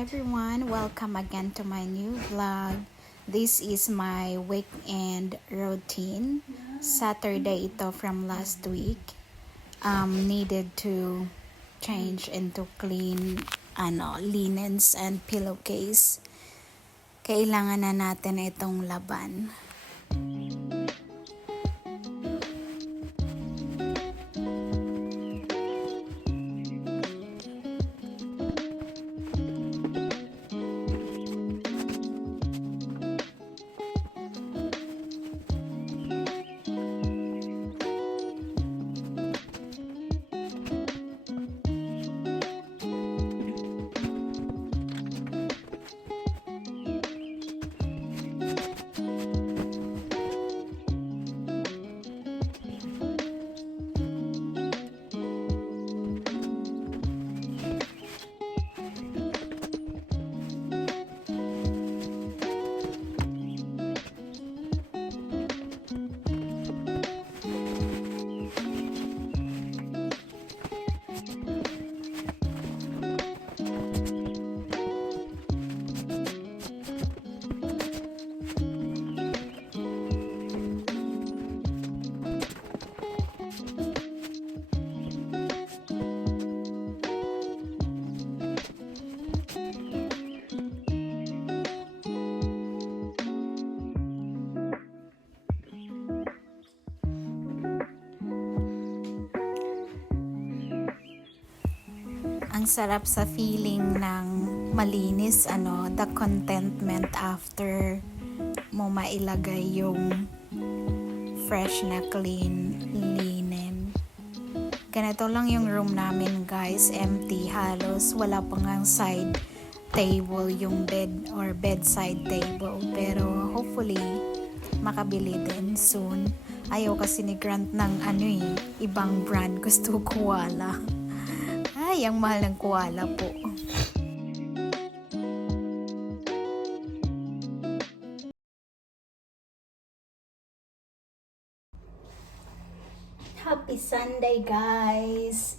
everyone, welcome again to my new vlog. This is my weekend routine. Saturday ito from last week. Needed to change into clean linens and pillowcase. Kailangan na natin itong laban. Ang sarap sa feeling ng malinis, the contentment after mo mailagay yung fresh na clean linen. Ganito lang yung room namin, guys, empty halos, wala pang ang side table yung bed or bedside table, pero hopefully makabili din soon. Ayaw kasi ni Grant ng ibang brand, gusto koala. Ay, ang mahal ng koala po. Happy Sunday, guys!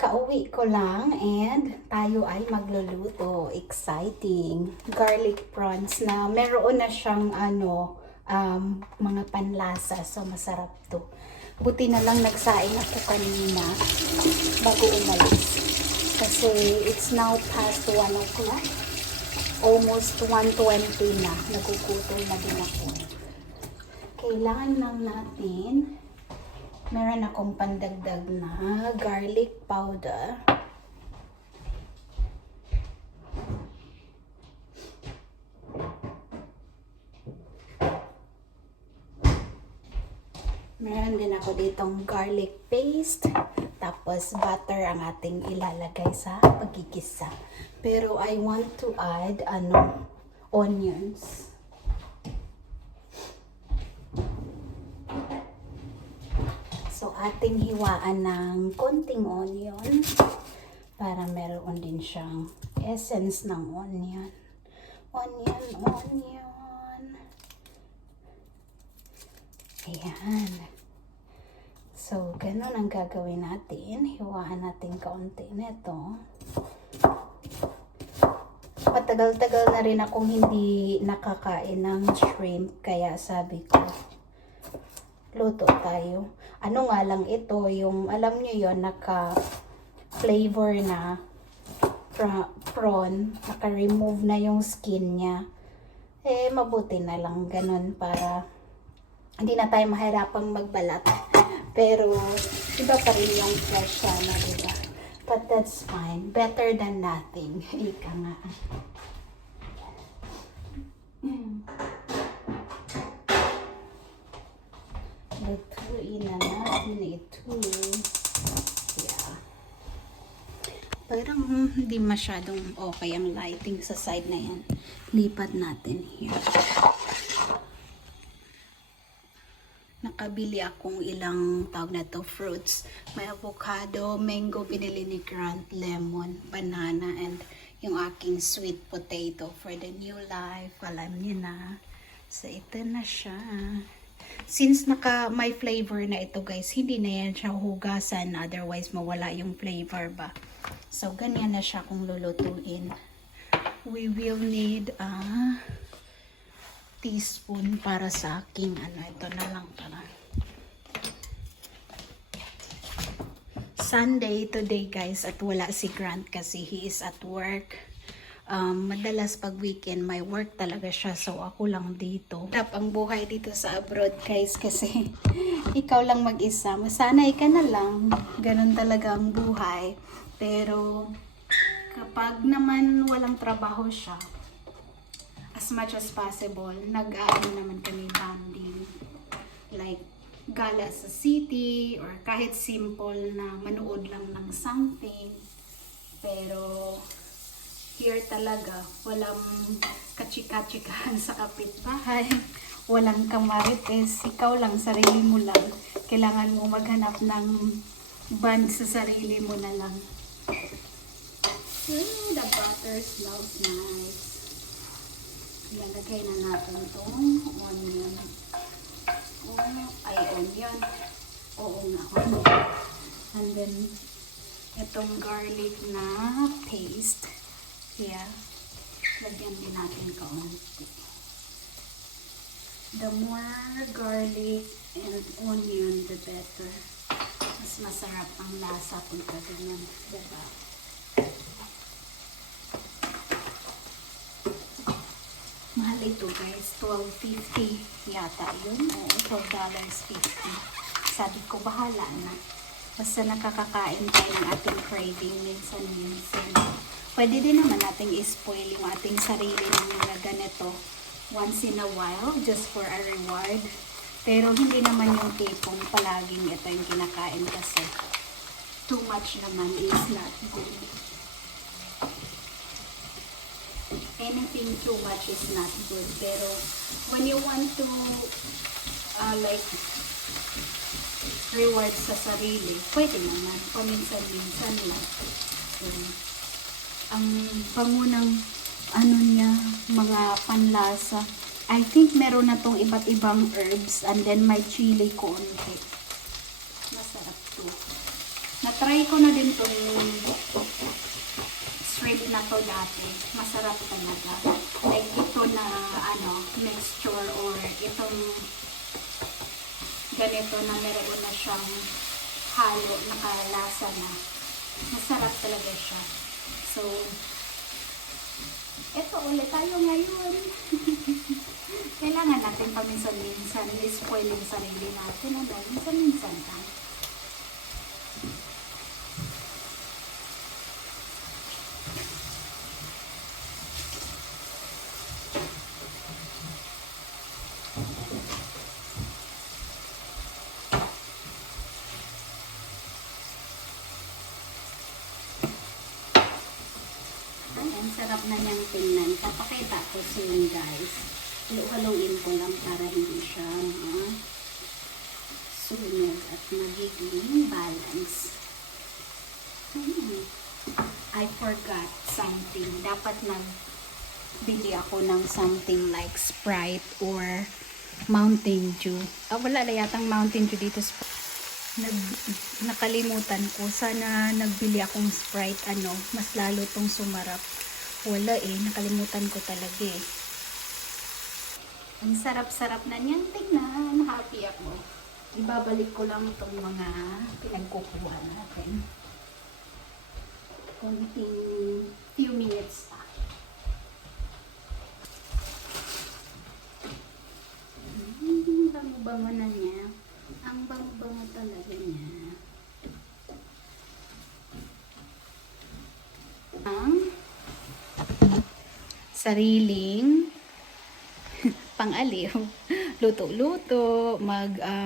Kauwi ko lang and tayo ay magluluto. Exciting! Garlic prawns na meron na siyang mga panlasa. So, masarap to. Buti na lang nagsaing ako kanina bago umalis. Kasi it's now past 1 o'clock. Almost 1:20 na. Nagugutom na din ako. Kailangan lang natin, meron akong pandagdag na garlic powder. Meron din ako ditong garlic paste. Tapos butter ang ating ilalagay sa pagkikisa. Pero I want to add onions. So ating hiwaan ng konting onion para meron din siyang essence ng onion. Onion. Ayan. So, ganun ang gagawin natin. Hiwaan natin kaunti nito. Matagal-tagal na rin akong hindi nakakain ng shrimp. Kaya sabi ko, luto tayo. Ano nga lang ito, yung alam nyo yon, naka-flavor na prawn. Naka-remove na yung skin niya. Mabuti na lang ganun para hindi na tayo mahirapang magbalat. Pero, iba pa rin yung fresh sana, diba? But that's fine. Better than nothing. Ika nga. Lutuin na natin ito. Yeah. Parang hindi masyadong okay ang lighting sa side na yan. Lipat natin here. Nakabili akong ilang tawag na to fruits. May avocado, mango, binili ni Grant, lemon, banana, and yung aking sweet potato for the new life. Alam niyo na. So, ito na siya. Since may flavor na ito, guys, hindi na yan siya hugasan. Otherwise, mawala yung flavor ba. So, ganyan na siya kung lulutuin. we will need a teaspoon para sa aking ano, ito na lang para. Sunday today guys at wala si Grant kasi he is at work. Madalas pag weekend may work talaga siya, so ako lang dito. Tap ang buhay dito sa abroad guys kasi ikaw lang mag-isa. Masanay ka na lang. Ganun talaga ang buhay. Pero kapag naman walang trabaho siya, as much as possible, nag-aano naman kami bonding. Like, gala sa city or kahit simple na manood lang ng something. Pero here talaga, walang kachika-chikahan sa kapitbahay. Walang kamarites. Ikaw lang, sarili mo lang. Kailangan mo maghanap ng bond sa sarili mo na lang. The butter smells nice. Ilalagay na natin itong onion. Onion. Oo nga, onion. And then, itong garlic na paste. Yeah. Lagyan din natin kaunti. The more garlic and onion, the better. Mas masarap ang lasa kung ganun. Diba? Mahal ito guys, $12.50 yata yun. Oo, $12.50. Sabi ko, bahala na. Basta nakakakain tayo ng ating craving minsan-minsan. Pwede din naman nating i-spoil yung ating sarili ng mga ganito once in a while, just for a reward. Pero hindi naman yung tipong palaging ito yung kinakain kasi too much naman is not good. Anything too much is not good. Pero when you want to like reward sa sarili, pwede naman. Paminsan-minsan lang. Ang pangunang ano niya, mga panlasa. I think meron na tong iba't ibang herbs and then may chili konti. Masarap to. Na-try ko na din tong shrimp na to dati. Masarap talaga. Like ito na ano, mixture or itong ganito na meron na siyang halo, nakalasa na. Masarap talaga siya. So, eto ulit tayo ngayon. Kailangan natin paminsan-minsan i-spoil yung sarili natin. Ano? Minsan-minsan lang. Ang sarap na niyang tingnan. Papakita ko sa inyo guys. Halo-haloin ko lang para hindi siya sunog at magiging balance. I forgot something. Dapat bili ako ng something like Sprite or Mountain Dew. Wala na yatang Mountain Dew dito. Nakalimutan ko. Sana nagbili akong Sprite, mas lalo tong sumarap. Wala nakalimutan ko talaga Ang sarap-sarap na niyang tingnan. Happy ako. Ibabalik ko lang itong mga pinagkukuha natin. Konting few minutes pa. Bango-bango na niya. Ang bango-bango talaga niya. Ang sariling pang-aliw. Luto-luto,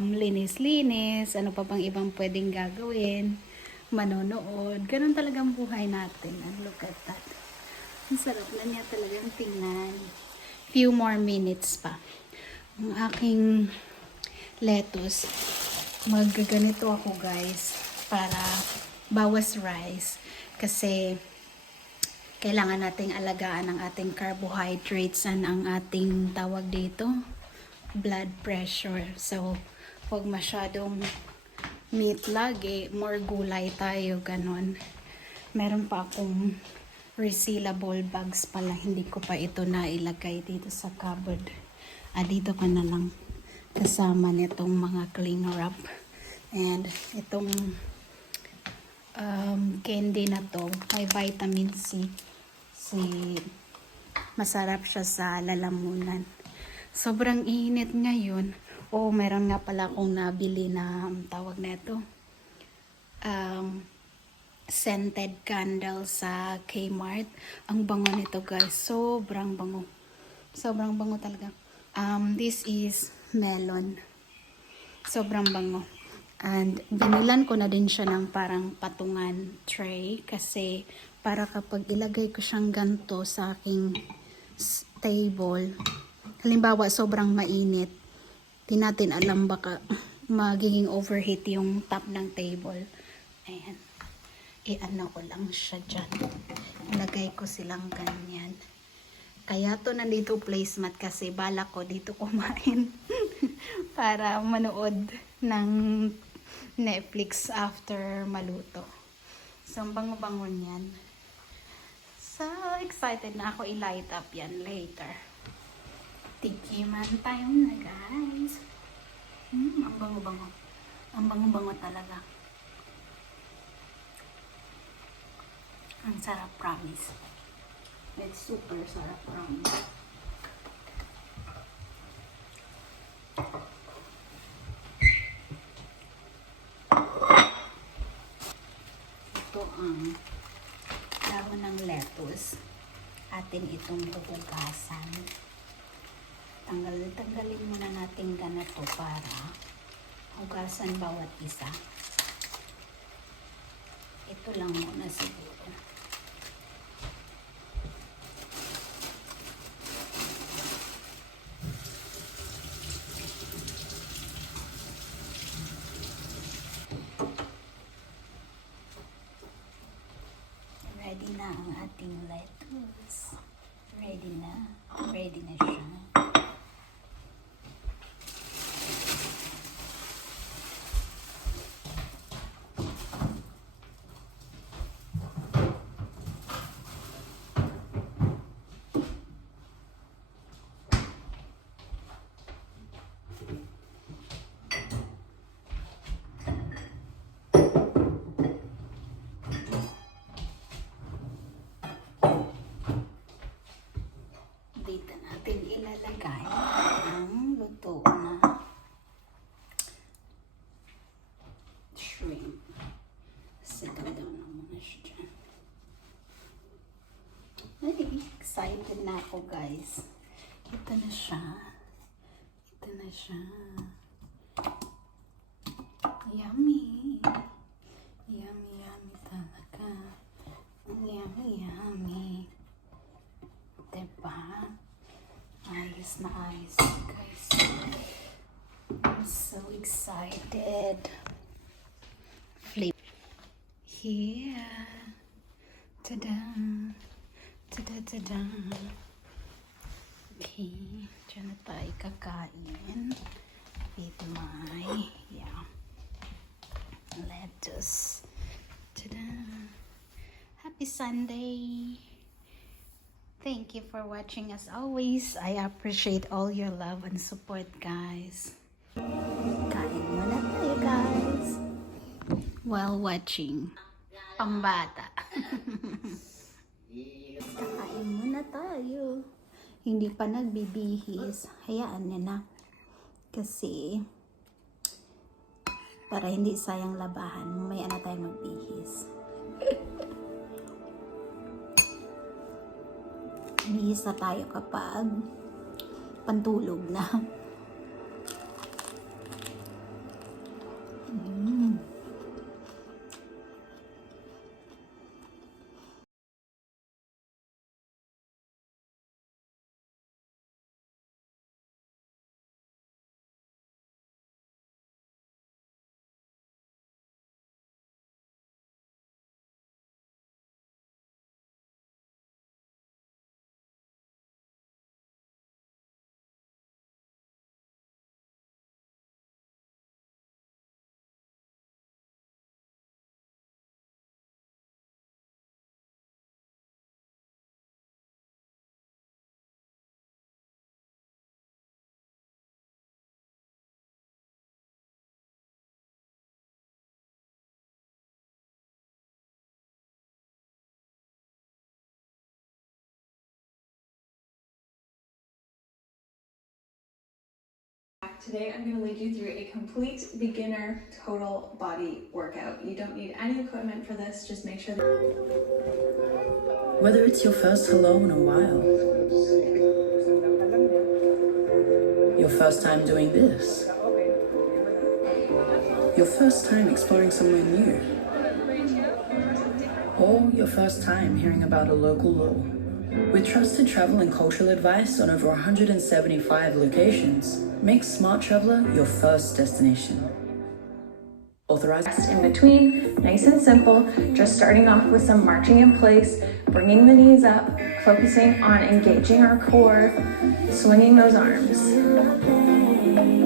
linis-linis, ano pa bang ibang pwedeng gagawin, manonood. Ganun talagang buhay natin. Look at that. Ang sarap na niya talagang tingnan. Few more minutes pa. Ang aking lettuce, magganito ako guys para bawas rice kasi kailangan nating alagaan ang ating carbohydrates and ang ating tawag dito, blood pressure. So, huwag masyadong meat lagi, more gulay tayo, ganon. Meron pa akong resealable bags pala. Hindi ko pa ito nailagay dito sa cupboard. Dito ka na lang kasama nitong mga cling wrap. And itong candy na to, may vitamin C. Masarap siya sa lalamunan. Sobrang init ngayon. Meron nga pala akong nabili na tawag na ito. Scented candle sa Kmart. Ang bango nito guys. Sobrang bango. Sobrang bango talaga. This is melon. Sobrang bango. And binilan ko na din siya ng parang patungan tray. Kasi para kapag ilagay ko siyang ganto sa aking table. Halimbawa sobrang mainit. Di natin alam baka magiging overheat yung top ng table. Ayan. I-ano ko lang siya dyan. Ilagay ko silang ganyan. Kaya to nandito placemat kasi bala ko dito kumain. Para manood ng Netflix after maluto. So, ang bango-bango niyan. So, excited na ako i-light up yan later. Tikiman tayo na guys. Ang bango-bango. Ang bango-bango talaga. Ang sarap, promise. It's super sarap, promise. Ito ang dahon ng lettuce. Atin itong huhugasan. Tanggalin muna natin ganito para hugasan bawat isa. Ito lang muna siguro. Ready na ang ating lettuce. Ready na. Ready na siya. Dito natin ilalagay ang luto na shrimp. Settle down na muna siya dyan. Ay, excited na ako guys. Ito na siya. Ito na siya. Yummy. Yummy, yummy talaga. Yummy, yummy. Diba? Ayos na ayos guys. I'm so excited. Flip. Here. Ta-da. Ta-da, ta-da. Okay. Diyan na tayo kakain. With my, lettuce. Ta-da. Happy Sunday. Thank you for watching as always. I appreciate all your love and support, guys. Kain muna tayo, guys. While watching. Pambata. Kain muna tayo. Hindi pa nagbibihis. Hayaan niya na. Kasi, para hindi sayang labahan, mamaya na tayo magbihis. Bihis na tayo kapag pantulog na. Today I'm going to lead you through a complete beginner total body workout. You don't need any equipment for this, just make sure that... Whether it's your first hello in a while, your first time doing this, your first time exploring somewhere new, or your first time hearing about a local law. With trusted travel and cultural advice on over 175 locations, make Smart Traveler your first destination. Authorized In between, nice and simple, just starting off with some marching in place, bringing the knees up, focusing on engaging our core, swinging those arms.